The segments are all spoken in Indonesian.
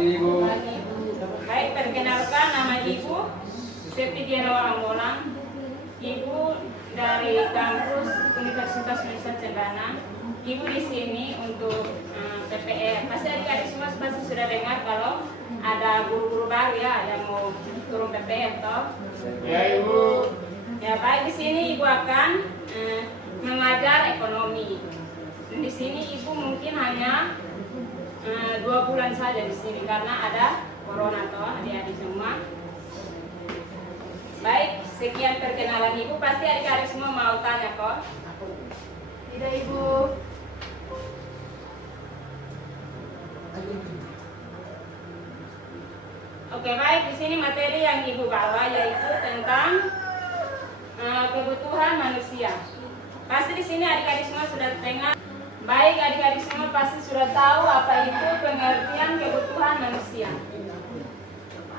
Ibu. Baik, perkenalkan nama Ibu Septidiana Ambolang. Ibu dari kampus Universitas Nusa Cendana. Ibu di sini untuk PPR. Pasti adik-adik semua pasti sudah dengar kalau ada guru-guru baru ya yang mau turun PPR toh. Ya Ibu. Ya baik, di sini Ibu akan mengajar ekonomi. Di sini Ibu mungkin hanya 2 bulan saja di sini karena ada corona toh adik-adik semua. Baik, sekian perkenalan Ibu. Pasti adik-adik semua mau tanya kok. Tidak Ibu. Oke baik, di sini materi yang Ibu bawa yaitu tentang kebutuhan manusia. Pasti di sini adik-adik semua sudah dengar. Baik, adik-adik semua pasti sudah tahu apa itu pengertian kebutuhan manusia.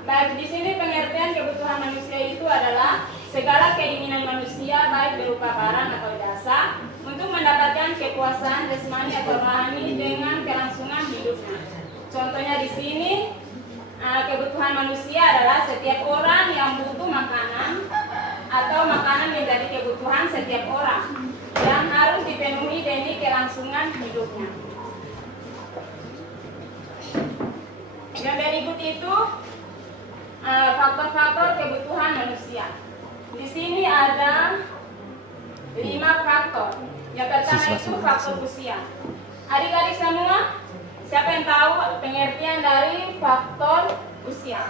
Baik, di sini pengertian kebutuhan manusia itu adalah segala keinginan manusia baik berupa barang atau jasa untuk mendapatkan kepuasan jasmani atau rohani dengan kelangsungan hidupnya. Contohnya di sini kebutuhan manusia adalah setiap orang yang butuh makanan atau makanan menjadi kebutuhan setiap orang yang harus dipenuhi demi kelangsungan hidupnya. Yang berikut itu faktor-faktor kebutuhan manusia. Di sini ada 5 faktor. Yang pertama itu faktor usia. Adik-adik semua, siapa yang tahu pengertian dari faktor usia?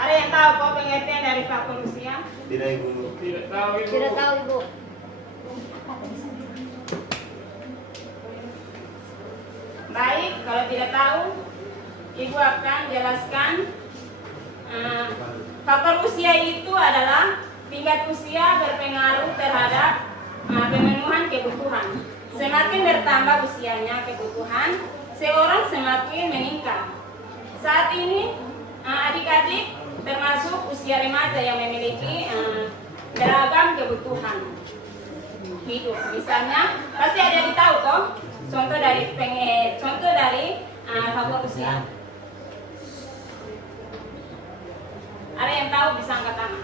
Ada yang tahu kok pengertian dari faktor usia? Tidak Ibu. Tidak tahu Ibu. Tidak tahu Ibu. Baik, kalau tidak tahu, Ibu akan jelaskan. Faktor usia itu adalah tingkat usia berpengaruh terhadap pemenuhan kebutuhan. Semakin bertambah usianya kebutuhan, seorang semakin meningkat. Saat ini adik-adik termasuk usia remaja yang memiliki beragam kebutuhan hidup. Misalnya, pasti ada yang tahu kok contoh dari faktor usia. Ada yang tahu bisa angkat tangan?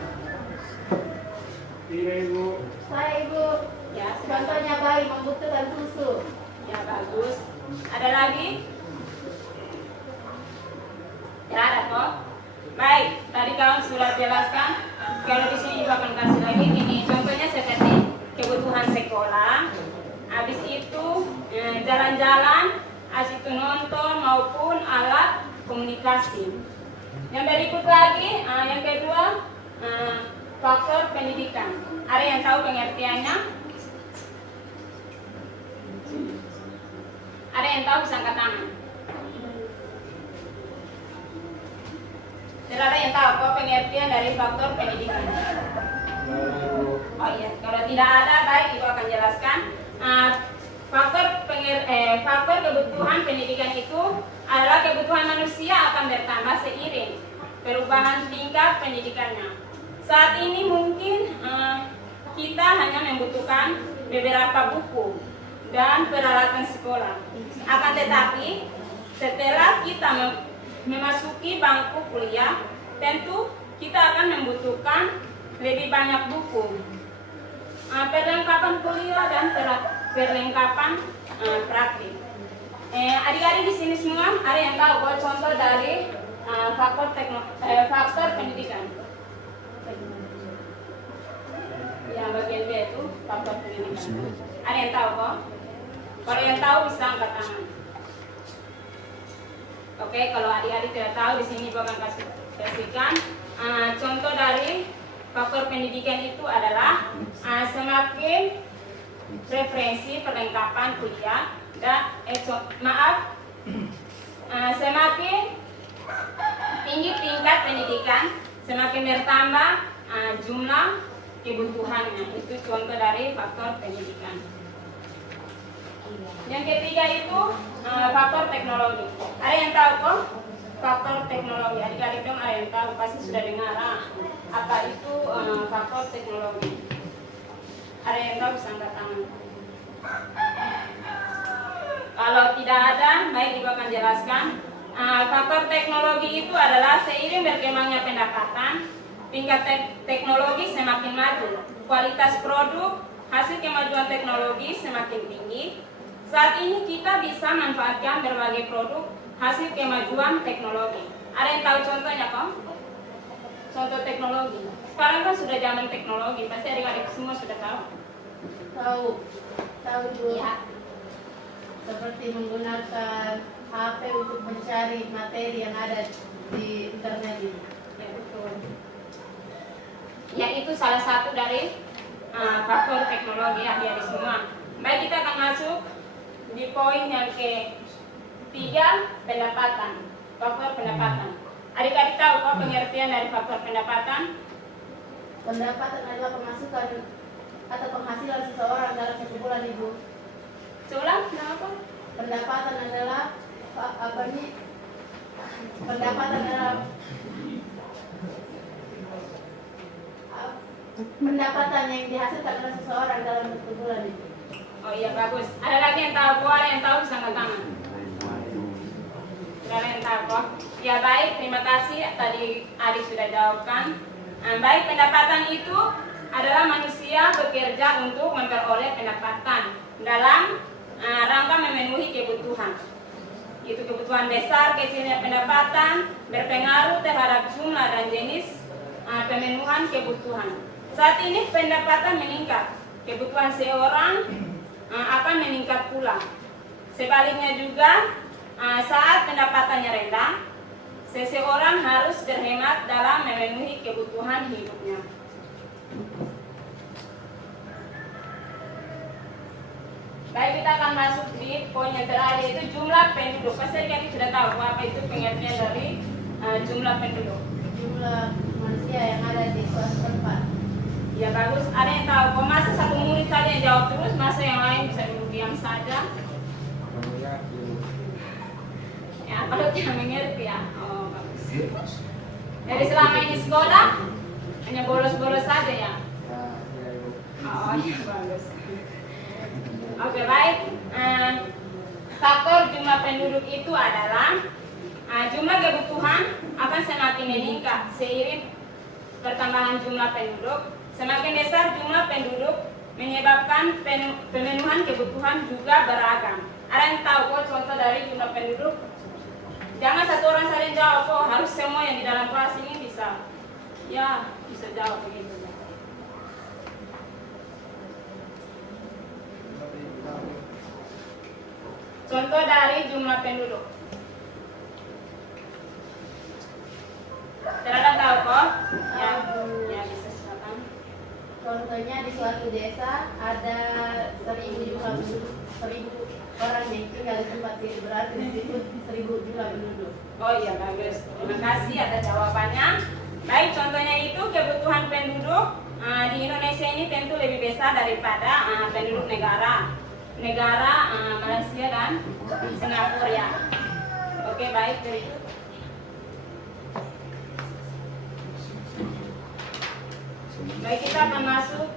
Tidak Ibu. Saya Ibu. Ya, Contohnya bayi membutuhkan susu. ya bagus. Ada lagi? Ya ada kok. Baik, tadi kawan sudah jelaskan. Kalau di sini Ibu akan kasih lagi. Ini contohnya seperti kebutuhan sekolah. Habis itu jalan-jalan, habis itu nonton maupun alat komunikasi. Yang berikut lagi, yang kedua faktor pendidikan. Ada yang tahu pengertiannya? Ada yang tahu bisa angkat tangan? Tidak ada yang tahu kok pengertian dari faktor pendidikan. Oh iya, kalau tidak ada, baik Ibu akan jelaskan. Faktor kebutuhan pendidikan itu adalah kebutuhan manusia akan bertambah seiring perubahan tingkat pendidikannya. Saat ini mungkin kita hanya membutuhkan beberapa buku dan peralatan sekolah. Akan tetapi setelah kita memasuki bangku kuliah, tentu kita akan membutuhkan lebih banyak buku, perlengkapan kuliah dan perlengkapan praktik. Adik-adik di sini semua ada yang tahu bahwa contoh dari faktor pendidikan. Yang bagian B itu faktor pendidikan. Ada yang tahu kok? Kalau yang tahu bisa angkat tangan. Oke, kalau adik-adik tidak tahu di sini Ibu akan kasihkan contoh dari faktor pendidikan itu adalah semakin referensi perlengkapan kuliah dan semakin tinggi tingkat pendidikan, semakin bertambah jumlah kebutuhannya. Itu contoh dari faktor pendidikan. Yang ketiga itu faktor teknologi. Ada yang tahu kok faktor teknologi? Adik-adik dong ada yang tahu, pasti sudah dengar apa itu faktor teknologi. Ada yang tahu bisa angkat tangan? Kalau tidak ada, baik Ibu akan jelaskan. Faktor teknologi itu adalah seiring berkembangnya pendapatan, tingkat teknologi semakin maju, kualitas produk, hasil kemajuan teknologi semakin tinggi. Saat ini kita bisa manfaatkan berbagai produk hasil kemajuan teknologi. Ada yang tahu contohnya, Pak? Contoh teknologi. Sekarang kan sudah zaman teknologi, pasti adik-adik semua sudah tahu. Tahu Bu. Ya. Seperti menggunakan HP untuk mencari materi yang ada di internet ini. Ya, betul. Ya, itu salah satu dari faktor teknologi adik-adik semua. Baik, kita akan masuk di poin yang ketiga, pendapatan. Faktor pendapatan. Adik-adik tahu kok pengertian dari faktor pendapatan? Pendapatan adalah pemasukan atau penghasilan seseorang dalam satu bulan, Ibu. Seulang, kenapa? Pendapatan adalah pendapatan adalah pendapatan yang dihasilkan oleh seseorang dalam satu bulan itu. Oh iya, bagus. Ada lagi yang tahu kok? Ada yang tahu bisa angkat tangan? Tidak ada yang tahu kok? Ya baik, terima kasih. Tadi Adik sudah jawabkan. Baik, pendapatan itu adalah manusia bekerja untuk memperoleh pendapatan dalam rangka memenuhi kebutuhan. Itu kebutuhan besar, kecilnya pendapatan berpengaruh terhadap jumlah dan jenis pemenuhan kebutuhan. Saat ini pendapatan meningkat, kebutuhan seorang akan meningkat pula. Sebaliknya juga, saat pendapatannya rendah, seseorang harus berhemat dalam memenuhi kebutuhan hidupnya. Baik, kita akan masuk di poin yang terakhir, yaitu jumlah penduduk. Pasti kita sudah tahu apa itu pengertian dari jumlah penduduk. Jumlah manusia yang ada di suatu tempat. Ya bagus. Ada yang tahu? Kok masa satu murid saja yang jawab terus, masa yang lain bisa duduk diam saja? Ya, kalau tidak mengerti ya. Oh bagus. Jadi selama ini sekolah hanya bolos-bolos saja ya. Oh iya bagus. Oke baik. Faktor jumlah penduduk itu adalah jumlah kebutuhan akan semakin meningkat seiring pertambahan jumlah penduduk. Semakin besar jumlah penduduk menyebabkan pemenuhan kebutuhan juga beragam. Ada yang tahu kok contoh dari jumlah penduduk? Jangan satu orang saja yang jawab kok, harus semua yang di dalam kelas ini bisa. Ya, bisa jawab begitu. Contoh dari jumlah penduduk. Tidak tahu kok? Ya, ya bisa silakan. Contohnya di suatu desa ada 1000 jumlah penduduk, 1000 orang yang tinggal di tempat itu, berarti disebut 1000 jumlah penduduk. Oh iya bagus. Terima kasih atas jawabannya. Baik, contohnya itu kebutuhan penduduk di Indonesia ini tentu lebih besar daripada penduduk negara Malaysia dan Singapura ya. Oke baik, berikut. Baik, kita akan masuk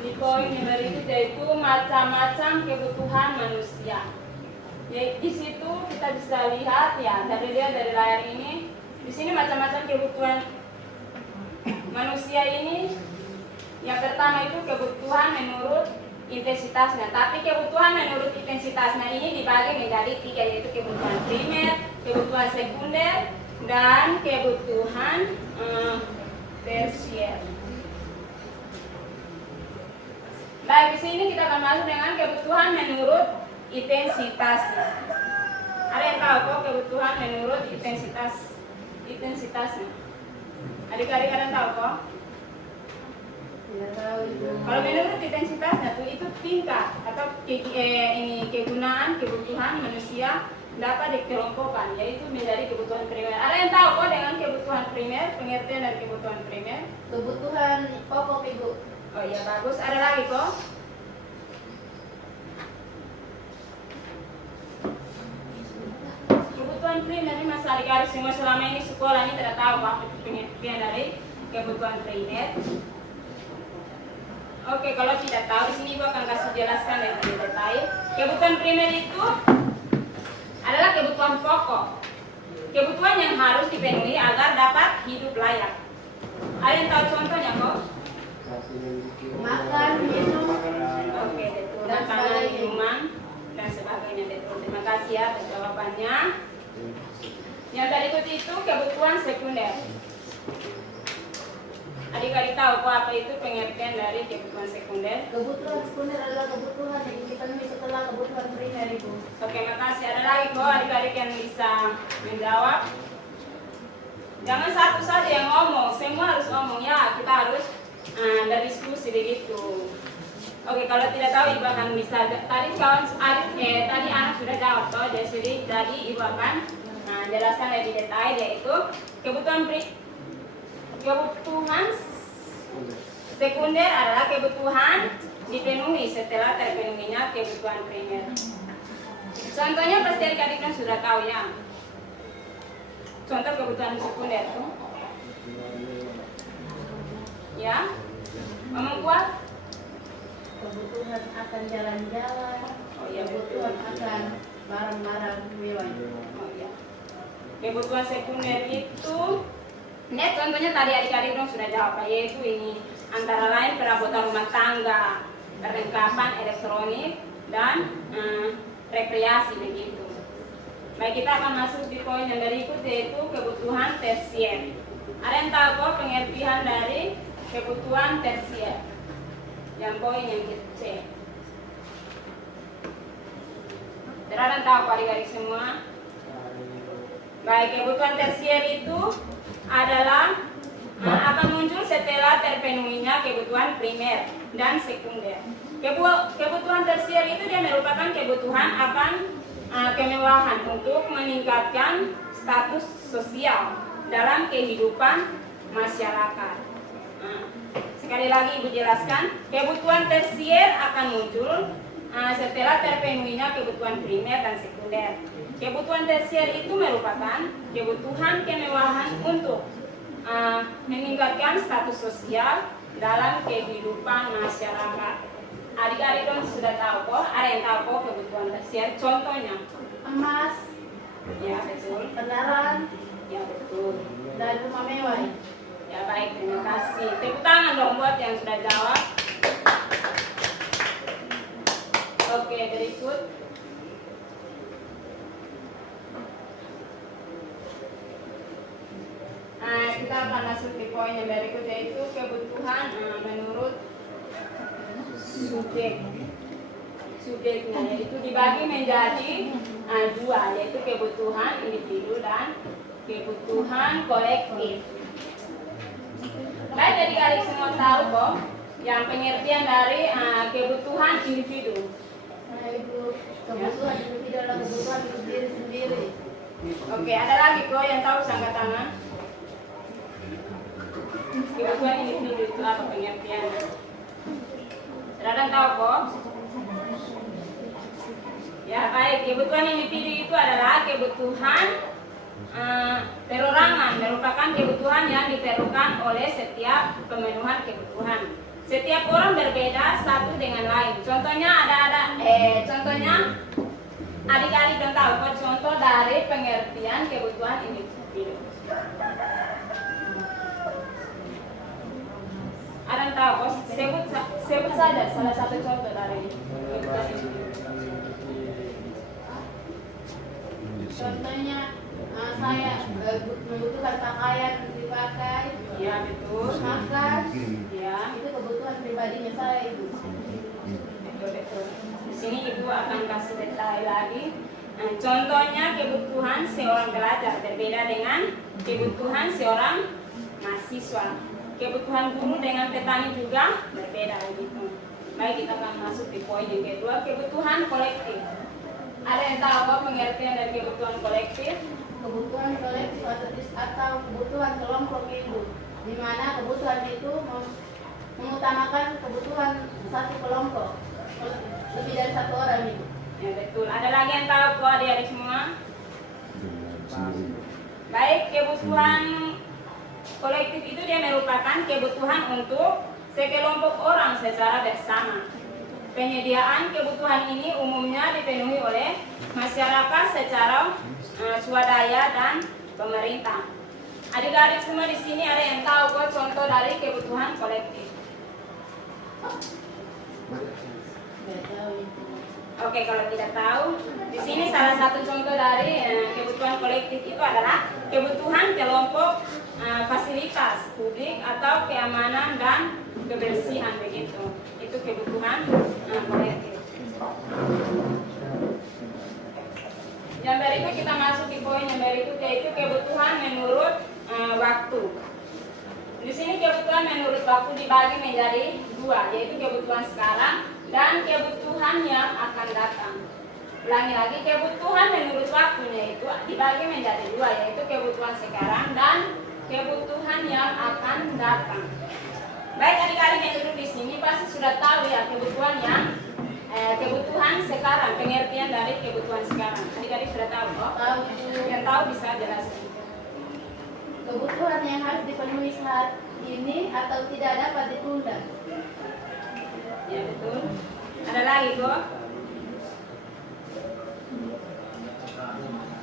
di poin yang berikut, yaitu macam-macam kebutuhan manusia. Jadi di situ kita bisa lihat ya, dari layar ini, di sini macam-macam kebutuhan manusia ini. Yang pertama itu kebutuhan menurut intensitasnya. Tapi kebutuhan menurut intensitasnya ini dibagi menjadi 3, yaitu kebutuhan primer, kebutuhan sekunder, dan kebutuhan tersier. Baik, di sini kita akan masuk dengan kebutuhan menurut intensitasnya. Ada yang tahu kok kebutuhan menurut intensitasnya? Adik-adik ada yang tahu kok? Tidak tahu Ibu. Kalau menurut intensitasnya tuh itu tingkat atau kegunaan kebutuhan manusia dapat dikelompokkan, yaitu menjadi kebutuhan primer. Ada yang tahu kok dengan kebutuhan primer, pengertian dari kebutuhan primer? Kebutuhan pokok Ibu. Oh iya bagus. Ada lagi kok? Kebutuhan primer ini masa adik-adik semua selama ini sekolah ini tidak tahu apa itu pengertian dari kebutuhan primer. Oke, kalau tidak tahu di sini Ibu akan kasih jelaskan yang lebih detail. Kebutuhan primer itu adalah kebutuhan pokok. Kebutuhan yang harus dipenuhi agar dapat hidup layak. Ada yang tahu contohnya kok? Makan, minum, Oke, betul. Dan Makanan, sebagainya. minuman, dan sebagainya. Betul. Terima kasih ya atas jawabannya. Yang berikut itu kebutuhan sekunder. Adik-adik tahu kok apa itu pengertian dari kebutuhan sekunder? kebutuhan sekunder adalah kebutuhan yang dipenuhi setelah kebutuhan primer itu. Oke, makasih. Ada lagi kok adik-adik yang bisa menjawab? Jangan satu saja yang ngomong, semua harus ngomong ya. Kita harus berdiskusi begitu. Oke, kalau tidak tahu ibu akan bisa. Tadi kawan tadi anak sudah jawab toh. Jadi ibu akan jelaskan lebih detail yaitu kebutuhan sekunder adalah kebutuhan dipenuhi setelah terpenuhinya kebutuhan primer. Contohnya pasti adik-adik kan sudah tahu ya. Contoh kebutuhan sekunder tuh. Ya. Ngomong kuat? Kebutuhan akan jalan-jalan, Oh iya, kebutuhan akan barang-barang mewah. Oh iya. Kebutuhan sekunder itu contohnya tadi adik-adik dong sudah jawab, yaitu ini antara lain perabotan rumah tangga, perlengkapan elektronik, dan rekreasi begitu. Baik, kita akan masuk di poin yang berikut yaitu kebutuhan tersier. Ada yang tahu kok pengertian dari kebutuhan tersier? Yang poin yang kecil. Tidak ada yang tahu kok adik-adik semua? Baik, kebutuhan tersier itu adalah akan muncul setelah terpenuhinya kebutuhan primer dan sekunder. Kebutuhan tersier itu dia merupakan kebutuhan akan kemewahan untuk meningkatkan status sosial dalam kehidupan masyarakat. Sekali lagi ibu jelaskan, kebutuhan tersier akan muncul setelah terpenuhinya kebutuhan primer dan sekunder. Kebutuhan tersier itu merupakan kebutuhan kemewahan untuk meningkatkan status sosial dalam kehidupan masyarakat. Adik-adik dong sudah tahu kok, ada yang tahu kok kebutuhan tersier. Contohnya, Emas, ya betul, kendaraan, ya betul. dan rumah mewah. Ya baik, terima kasih. Tepuk tangan dong buat yang sudah jawab. Oke, berikut. Kita akan masuk di poin yang berikut yaitu kebutuhan menurut subjeknya, yaitu dibagi menjadi dua, yaitu kebutuhan individu dan kebutuhan kolektif. Baik, jadi adik semua tahu kok yang pengertian dari kebutuhan individu. Nah, itu kebutuhan individu adalah kebutuhan untuk diri sendiri. Oke, ada lagi kok yang tahu angkat tangan? Kebutuhan individu itu apa pengertiannya? Saudara tahu kok? Ya baik, kebutuhan individu itu adalah kebutuhan perorangan, merupakan kebutuhan yang diperlukan oleh setiap pemenuhan kebutuhan. Setiap orang berbeda satu dengan lain. Contohnya contohnya adik-adik don't tahu kok contoh dari pengertian kebutuhan individu. Ada yang tahu kok? Sebut saja salah satu contoh dari kebutuhan individu. Contohnya, saya membutuhkan pakaian untuk dipakai. Ya betul. Makan, Ya itu kebutuhan pribadinya saya itu. betul. Di sini ibu akan kasih detail lagi. Nah, contohnya kebutuhan seorang pelajar berbeda dengan kebutuhan seorang mahasiswa. Kebutuhan guru dengan petani juga berbeda gitu. Baik, kita akan masuk di poin yang kedua, kebutuhan kolektif. Ada yang tahu apa pengertian dari kebutuhan kolektif? Kebutuhan kolektif atau kebutuhan kelompok itu, di mana kebutuhan itu mengutamakan kebutuhan satu kelompok, lebih dari satu orang itu. Ya betul. Ada lagi yang tahu kok adik-adik semua? Baik, kebutuhan kolektif itu dia merupakan kebutuhan untuk sekelompok orang secara bersama. Penyediaan kebutuhan ini umumnya dipenuhi oleh masyarakat secara swadaya dan pemerintah. Adik-adik semua di sini ada yang tahu kok contoh dari kebutuhan kolektif? Oke, kalau tidak tahu, di sini salah satu contoh dari kebutuhan kolektif itu adalah kebutuhan kelompok fasilitas publik atau keamanan dan kebersihan begitu. Itu kebutuhan kolektif. Yang berikut kita masuk di poin yang berikut, yaitu kebutuhan menurut waktu. Di sini kebutuhan menurut waktu dibagi menjadi dua, yaitu kebutuhan sekarang dan kebutuhan yang akan datang. Ulangi lagi, kebutuhan menurut waktunya itu dibagi menjadi dua, yaitu kebutuhan sekarang dan kebutuhan yang akan datang. Baik, adik-adik yang duduk di sini pasti sudah tahu ya kebutuhan sekarang, pengertian dari kebutuhan sekarang. Adik-adik sudah tahu kok? Tahu. Yang tahu bisa jelaskan. Kebutuhan yang harus dipenuhi saat ini atau tidak dapat ditunda. Ya betul. Ada lagi kok?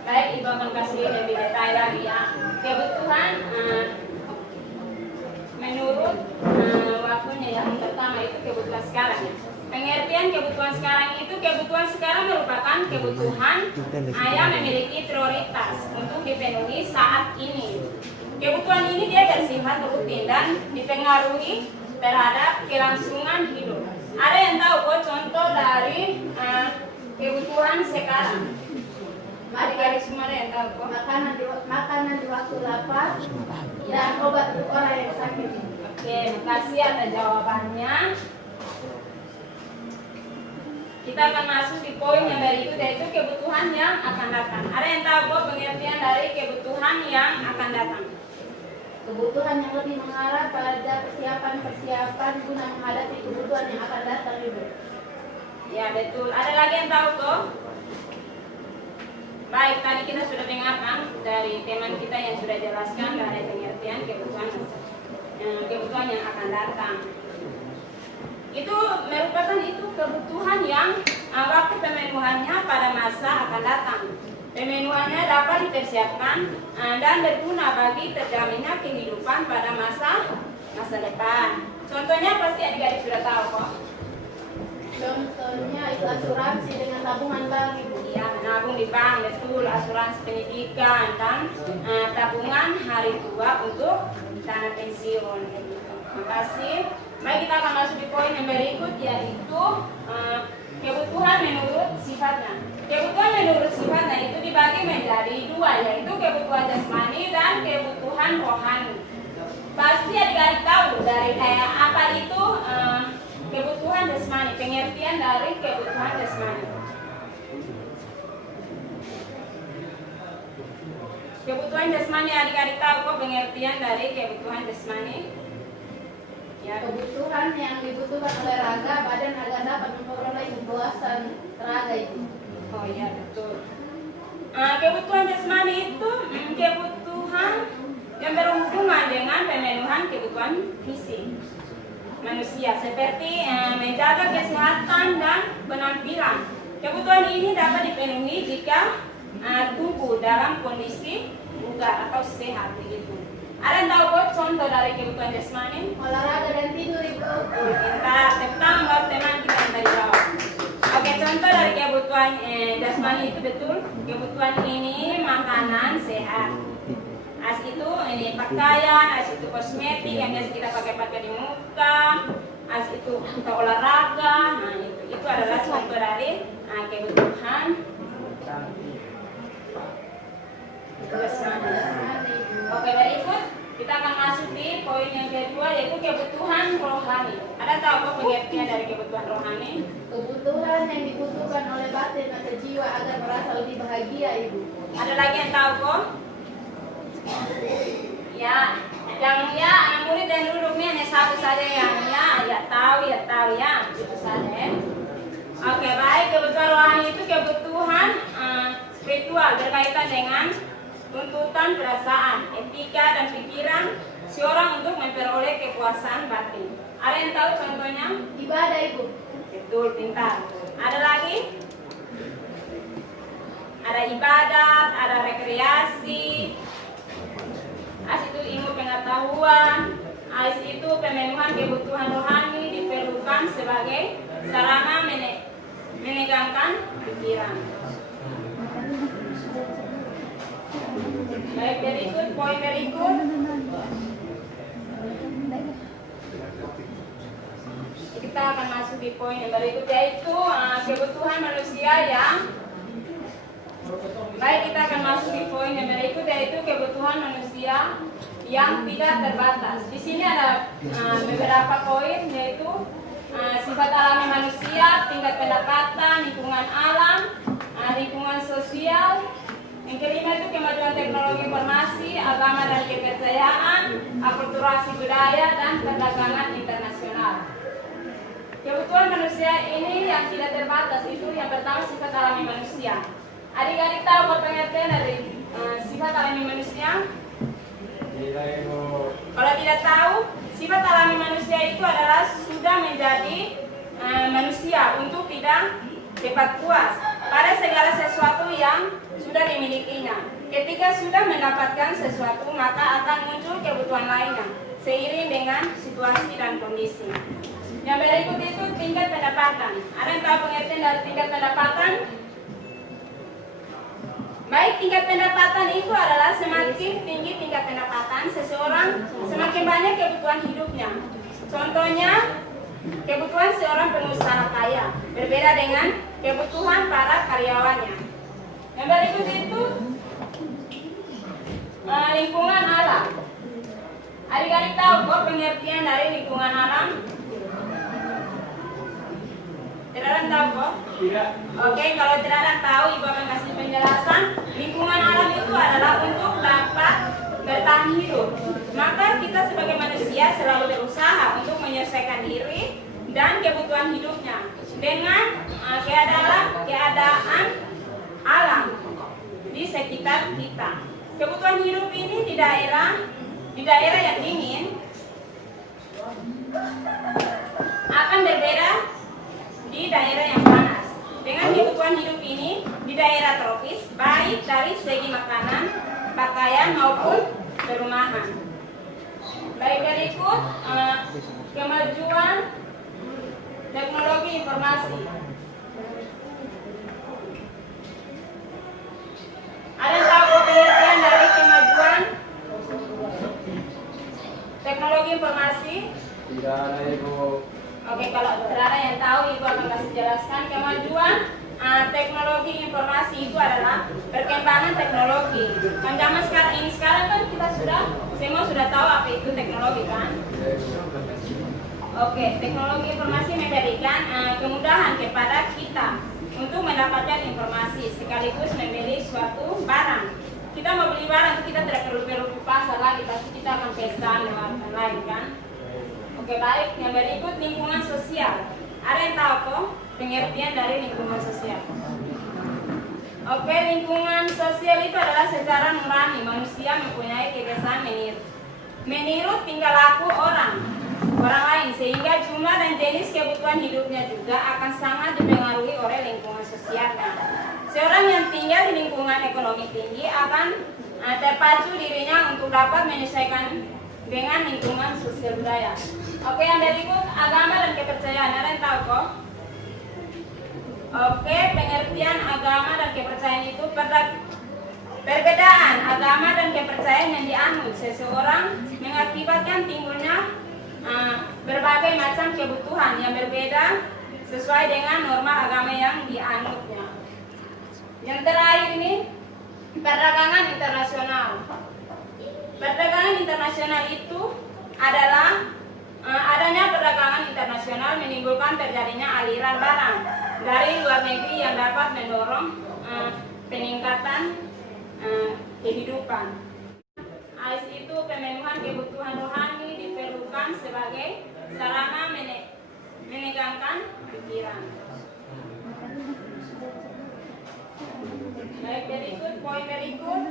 Baik, Ibu akan kasih lebih detail lagi ya. Kebutuhan menurut waktunya yang pertama itu kebutuhan sekarang ya. Pengertian kebutuhan sekarang itu, kebutuhan sekarang merupakan kebutuhan yang memiliki prioritas untuk dipenuhi saat ini. Kebutuhan ini dia bersifat rutin dan dipengaruhi terhadap kelangsungan hidup. Ada yang tahu kok contoh dari kebutuhan sekarang? Adik-adik semua ada yang tahu kok? Makanan di waktu lapar dan obat untuk orang yang sakit. Oke, makasih atas jawabannya. Kita akan masuk di poin yang berikut, yaitu kebutuhan yang akan datang. Ada yang tahu kok pengertian dari kebutuhan yang akan datang? Kebutuhan yang lebih mengarah pada persiapan guna menghadapi kebutuhan yang akan datang itu. Ya betul. Ada lagi yang tahu kok? Baik, tadi kita sudah dengarkan dari teman kita yang sudah jelaskan dari pengertian kebutuhan yang akan datang. Itu merupakan kebutuhan yang waktu pemenuhannya pada masa akan datang. Pemenuhannya dapat dipersiapkan dan berguna bagi terjaminnya kehidupan pada masa depan. Contohnya pasti adik-adik sudah tahu kok. Contohnya itu asuransi dengan tabungan bank ibu. Iya, menabung di bank, betul. Asuransi pendidikan dan tabungan hari tua untuk dana pensiun. Terima kasih. Baik, kita akan masuk di poin yang berikut, yaitu kebutuhan menurut sifatnya. Kebutuhan menurut sifatnya itu dibagi menjadi dua, yaitu kebutuhan jasmani dan kebutuhan rohani. Pasti adik-adik tahu dari apa itu kebutuhan jasmani, pengertian dari kebutuhan jasmani. Kebutuhan jasmani, adik-adik tahu kok pengertian dari kebutuhan jasmani? Ya. Kebutuhan yang dibutuhkan oleh raga badan agar dapat memperoleh kepuasan raga itu. Oh iya betul. Kebutuhan jasmani itu kebutuhan yang berhubungan dengan pemenuhan kebutuhan fisik manusia, seperti menjaga kesehatan dan penampilan. Kebutuhan ini dapat dipenuhi jika tubuh dalam kondisi bugar atau sehat begitu. Ada yang tahu kok contoh dari kebutuhan jasmani? Olahraga dan tidur ibu. Pintar, tepuk buat teman kita yang tadi jawab. Oke, contoh dari kebutuhan jasmani itu betul. Kebutuhan ini makanan sehat. As itu ini pakaian, as itu kosmetik yang biasa kita pakai di muka, as itu kita olahraga. Nah itu adalah contoh dari kebutuhan jasmani. Oke, berikut kita akan masuk di poin yang kedua, yaitu kebutuhan rohani. Ada tahu apa pengertian dari kebutuhan rohani? Kebutuhan yang dibutuhkan oleh batin atau jiwa agar merasa lebih bahagia ibu. Ada lagi yang tahu kok? Ya, yang ya anak murid dan duduk ini hanya satu saja yang ya tahu ya, itu saja. Oke, baik, kebutuhan rohani itu kebutuhan spiritual berkaitan dengan tuntutan perasaan, etika dan pikiran seorang untuk memperoleh kepuasan batin. Ada yang tahu contohnya? Ibadah ibu. Betul, pintar. Ada lagi? Ada ibadat, ada rekreasi. As itu ilmu pengetahuan. As itu pemenuhan kebutuhan rohani diperlukan sebagai sarana menegangkan pikiran. Baik, berikut poin berikut. Kita akan masuk di poin yang berikut, yaitu kebutuhan manusia yang baik. Kita akan masuk di poin yang berikut, yaitu kebutuhan manusia yang tidak terbatas. Di sini ada beberapa poin, yaitu sifat alami manusia, tingkat pendapatan, lingkungan alam, lingkungan sosial. Yang kelima itu kemajuan teknologi informasi, agama dan kepercayaan, akulturasi budaya, dan perdagangan internasional. Kebutuhan manusia ini yang tidak terbatas itu yang pertama sifat alami manusia. Adik-adik tahu pengertian dari sifat alami manusia? Tidak, Ibu. Kalau tidak tahu, sifat alami manusia itu adalah sudah menjadi manusia untuk tidak cepat puas pada segala sesuatu yang sudah dimilikinya. Ketika sudah mendapatkan sesuatu, maka akan muncul kebutuhan lainnya seiring dengan situasi dan kondisi. Yang berikut itu tingkat pendapatan. Ada yang tahu pengertian dari tingkat pendapatan? Baik, tingkat pendapatan itu adalah semakin tinggi tingkat pendapatan seseorang, semakin banyak kebutuhan hidupnya. Contohnya, kebutuhan seorang pengusaha kaya berbeda dengan kebutuhan para karyawannya. Yang berikut itu lingkungan alam. Adik-adik tahu kok pengertian dari lingkungan alam? Tidak ada tahu kok? Tidak. Oke, kalau tidak ada tahu, Ibu akan kasih penjelasan. Lingkungan alam itu adalah untuk dapat bertahan hidup. Maka kita sebagai manusia selalu berusaha untuk menyelesaikan diri dan kebutuhan hidupnya dengan keadaan alam di sekitar kita. Kebutuhan hidup ini di daerah yang dingin akan berbeda di daerah yang panas. Dengan kebutuhan hidup ini di daerah tropis, baik dari segi makanan, pakaian maupun perumahan. Baik, berikut kemajuan teknologi informasi. Ada yang tahu pengertian dari kemajuan teknologi informasi? Tidak ada, Ibu. Oke, kalau tidak ada yang tahu, Ibu akan kasih jelaskan. Kemajuan teknologi informasi itu adalah perkembangan teknologi. Kan zaman sekarang kan kita semua sudah tahu apa itu teknologi kan? Oke, teknologi informasi memberikan kemudahan kepada kita untuk mendapatkan informasi sekaligus membeli suatu barang. Kita mau beli barang, kita tidak perlu ke pasar lagi, tapi kita akan pesan lewat online kan? Oke, baik. Yang berikut lingkungan sosial. Ada yang tahu kok pengertian dari lingkungan sosial? Oke, lingkungan sosial itu adalah secara nurani manusia mempunyai kebiasaan meniru tingkah laku orang lain, sehingga jumlah dan jenis kebutuhan hidupnya juga akan sangat dipengaruhi oleh lingkungan sosialnya. Seorang yang tinggal di lingkungan ekonomi tinggi akan terpacu dirinya untuk dapat menyesuaikan dengan lingkungan sosial budaya. Oke, yang berikut agama dan kepercayaan. Ada yang tahu kok? Oke, pengertian agama dan kepercayaan itu perbedaan agama dan kepercayaan yang dianut seseorang mengakibatkan timbulnya berbagai macam kebutuhan yang berbeda sesuai dengan norma agama yang dianutnya. Yang terakhir ini perdagangan internasional. Perdagangan internasional itu adalah adanya perdagangan internasional menimbulkan terjadinya aliran barang dari luar negeri yang dapat mendorong peningkatan kehidupan. AIS itu pemenuhan kebutuhan rohani diperlukan sebagai sarana menegangkan pikiran. Baik, berikut poin berikut.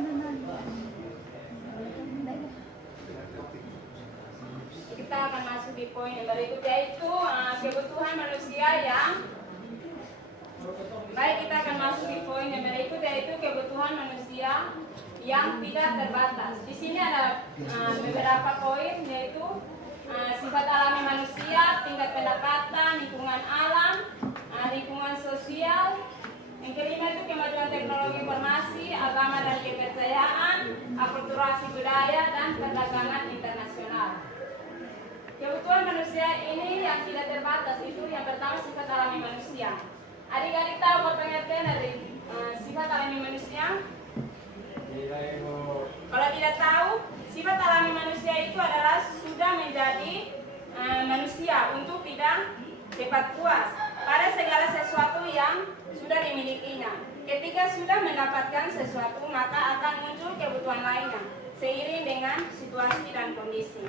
Kita akan masuk di poin yang berikutnya, yaitu kebutuhan manusia yang baik. Kita akan masuk di poin yang berikutnya, yaitu kebutuhan manusia yang tidak terbatas. Di sini ada beberapa poin, yaitu sifat alami manusia, tingkat pendapatan, lingkungan alam, lingkungan sosial. Yang kelima itu kemajuan teknologi informasi, agama dan kepercayaan, akulturasi budaya, dan perdagangan internasional. Kebutuhan manusia ini yang tidak terbatas itu yang pertama sifat alami manusia. Adik-adik tahu pengertian dari sifat alami manusia? Tidak, Ibu. Kalau tidak tahu, sifat alami manusia itu adalah sudah menjadi manusia untuk tidak cepat puas pada segala sesuatu yang sudah dimilikinya. Ketika sudah mendapatkan sesuatu, maka akan muncul kebutuhan lainnya seiring dengan situasi dan kondisi.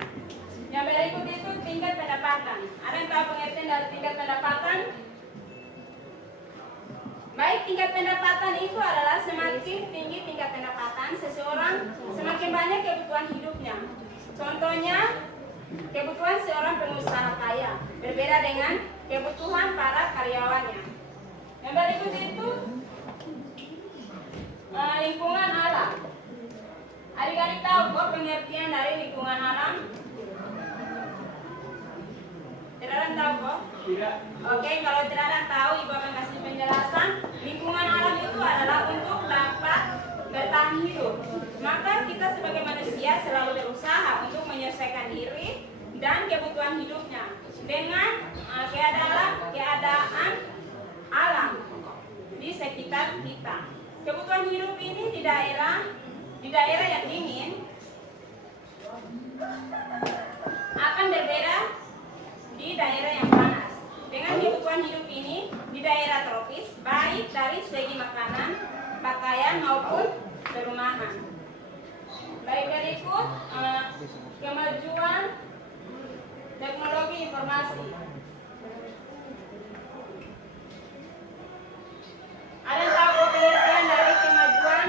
Yang berikut itu tingkat pendapatan. Ada yang tahu pengertian dari tingkat pendapatan? Baik, tingkat pendapatan itu adalah semakin tinggi tingkat pendapatan seseorang, semakin banyak kebutuhan hidupnya. Contohnya, kebutuhan seorang pengusaha kaya berbeda dengan kebutuhan para karyawannya. Yang berikut itu lingkungan alam. Adik-adik tahu kok pengertian dari lingkungan alam? Tidak ada yang tahu kok? Tidak. Oke, kalau tidak ada yang tahu, Ibu akan kasih penjelasan. Lingkungan alam itu adalah untuk dapat bertahan hidup. Maka kita sebagai manusia selalu berusaha untuk menyelesaikan diri dan kebutuhan hidupnya dengan keadaan alam di sekitar kita. Kebutuhan hidup ini di daerah yang dingin akan berbeda di daerah yang panas. Dengan kebutuhan hidup ini di daerah tropis, baik dari segi makanan, pakaian maupun perumahan. Baik, berikut kemajuan teknologi informasi. Ada yang tahu pengertian dari kemajuan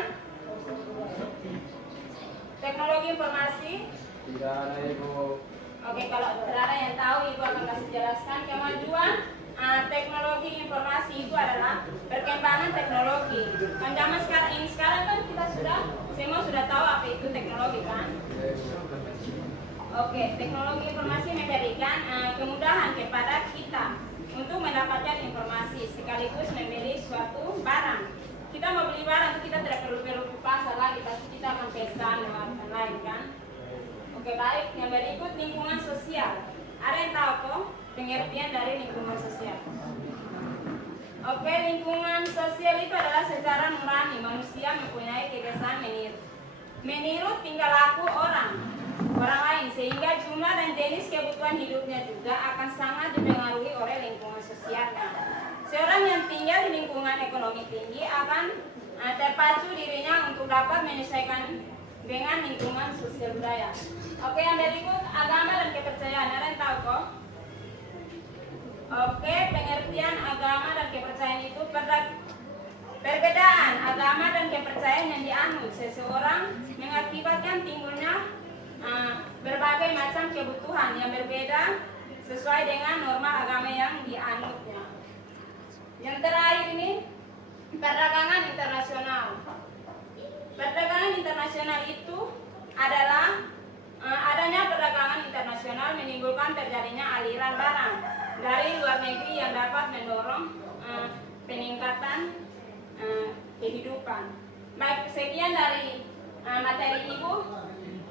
teknologi informasi? Tidak ada, Ibu. Oke, kalau tidak ada yang tahu, Ibu akan kasih jelaskan. Kemajuan teknologi informasi itu adalah perkembangan teknologi. Kan zaman sekarang kan kita semua sudah tahu apa itu teknologi kan? Oke, teknologi informasi memberikan kemudahan kepada kita untuk mendapatkan informasi sekaligus membeli suatu barang. Kita mau beli barang, kita tidak perlu ke pasar lagi, tapi kita akan pesan lewat online kan? Oke, baik. Yang berikut lingkungan sosial. Ada yang tahu kok pengertian dari lingkungan sosial? Oke, lingkungan sosial itu adalah secara nurani manusia mempunyai kebiasaan menurut tingkah laku orang lain, sehingga jumlah dan jenis kebutuhan hidupnya juga akan sangat dipengaruhi oleh lingkungan sosialnya. Seorang yang tinggal di lingkungan ekonomi tinggi akan terpacu dirinya untuk dapat menyesuaikan dengan lingkungan sosial budaya. Oke, yang berikut agama dan kepercayaan. Ada yang tahu kok? Oke, pengertian agama dan kepercayaan itu perbedaan agama dan kepercayaan yang dianut seseorang mengakibatkan timbulnya berbagai macam kebutuhan yang berbeda sesuai dengan norma agama yang dianutnya. Yang terakhir ini perdagangan internasional. Perdagangan internasional itu adalah adanya perdagangan internasional menimbulkan terjadinya aliran barang dari luar negeri yang dapat mendorong peningkatan kehidupan. Baik, sekian dari materi Ibu.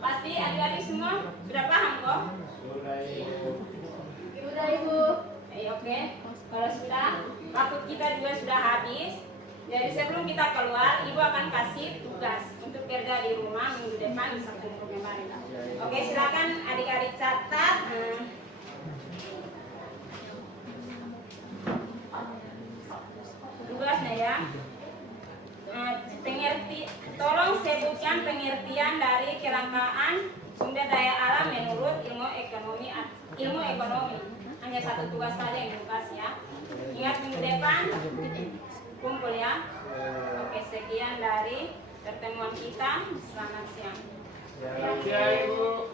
Pasti adik-adik semua sudah paham kok? Sudah, Ibu. Sudah, Ibu. Oke. Kalau sudah, waktu kita juga sudah habis. Jadi sebelum kita keluar, Ibu akan kasih tugas untuk kerja di rumah minggu depan bisa kumpul kembali. Oke, silakan adik-adik catat. Tugasnya ya. Tolong sebutkan pengertian dari kelangkaan sumber daya alam menurut ilmu ekonomi. Hanya satu tugas saja yang dikasih ya. Ingat minggu depan kumpul ya. Oke, sekian dari pertemuan kita. Selamat siang. Ya, Ibu.